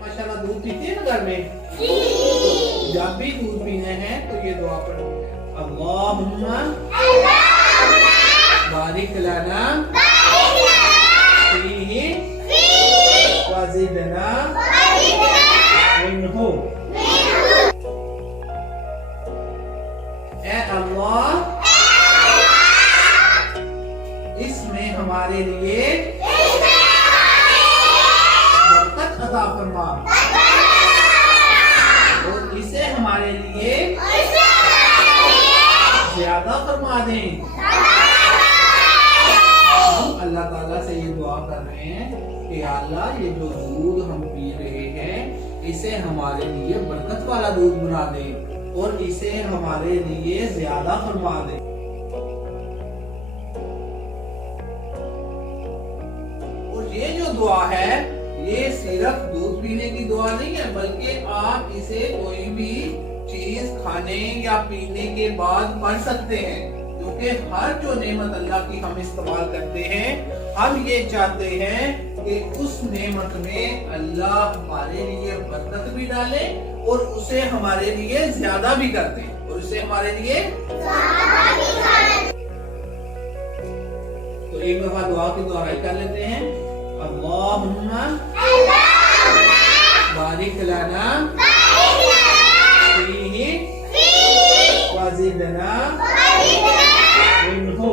माशाल्लाह दूध पीते हैं ना घर में? तो जब भी दूध पीने हैं तो ये दुआ पढ़नी है। अल्लाहुम्मा बारिक लना फीही वज़िदना मिन्हु। ए अल्लाह इसमें हमारे लिए बरकत अता फरमा और इसे हमारे लिए ज्यादा फरमा दें। हम अल्लाह ताला से ये दुआ कर रहे हैं कि अल्लाह ये जो दूध हम पी रहे हैं इसे हमारे लिए बरकत वाला दूध बना दे और इसे हमारे लिए ज्यादा फरमा दे। और ये जो दुआ है ये सिर्फ दूध पीने की दुआ नहीं है, बल्कि आप इसे कोई भी चीज खाने या पीने के बाद पढ़ सकते हैं, क्योंकि हर जो नेमत अल्लाह की हम इस्तेमाल करते हैं हम ये चाहते हैं कि उस नेमत में अल्लाह हमारे लिए बरकत भी डाले और उसे हमारे लिए ज्यादा भी कर दे और उसे हमारे लिए तो एक दफा दुआ की दोहराई कर लेते हैं। अल्लाहुम्मा बारिक लना फीही वज़िदना मिन्हु।